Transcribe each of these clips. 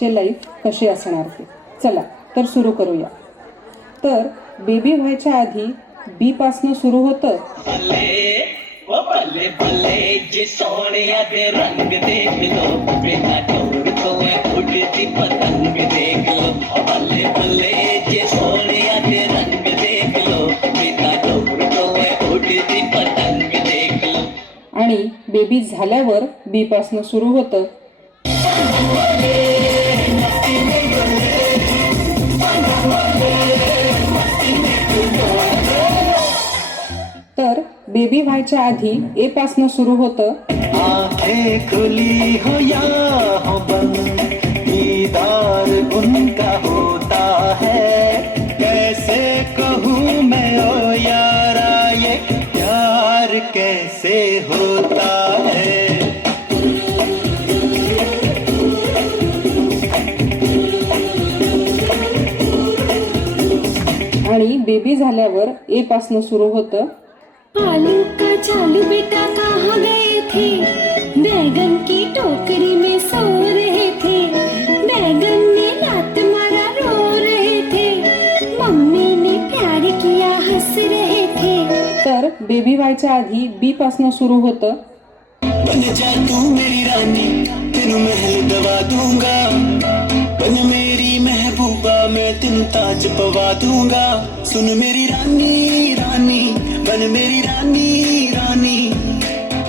चे लाईफ कसे असणार ते. चला तर सुरू करूया. तर बेबी व्हायच्या आधी बी पासनं सुरू होतं. बल्ले बल्ले जे सोनिया दे रंग देख लो, बिना ठोर को उड़ती पतंग देख लो. बल्ले बल्ले जे सोनिया दे रंग देख लो, बिना ठोर को उड़ती पतंग देख लो. आणि बेबी झाल्यावर बी पासनं सुरू होतं. तर बेबी व्हायच्या आधी ए पासनं सुरू होतं. आंखें खुली हो या हो बंद, दीदार उनका होता है. कैसे कहूँ मैं ओ यारा, ये प्यार कैसे होता है. आणि बेबी झाल्यावर ए पासनं सुरू होतं. आलू का चालू बेटा कहाँ गए थे, बैगन की टोकरी में सो रहे थे, बैगन ने लात मारा रो रहे थे, मम्मी ने प्यार किया हंस रहे थे. तर बेबी व्हायच्या आधी बी पासनं सुरू होतं. बन जा तू मेरी रानी, तेनू महल दवा दूंगा. बन मेरी महबूबा, मैं तेनू ताज पवा दूंगा. सुन मेरी रानी रानी, बन मेरी रानी रानी.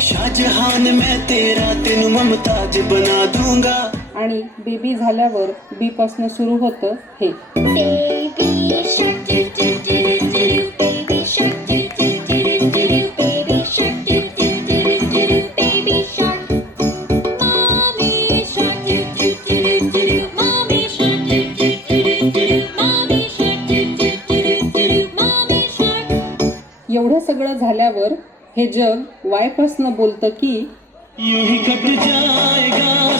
शाहजहान मैं तेरा, तेनू ममताज बना दूंगा. आणि बेबी झाल्यावर बी पासनं सुरू होतं हे. Baby shark do do do do do, baby shark do do do do do, baby shark do do do do do, baby shark. Mommy shark do do do do do, mommy shark do do do do do, mommy shark do do do do do, mommy shark. एवढं सगळं झाल्यावर हे जग Y पासनं बोलतं की यूं ही cut जाएगा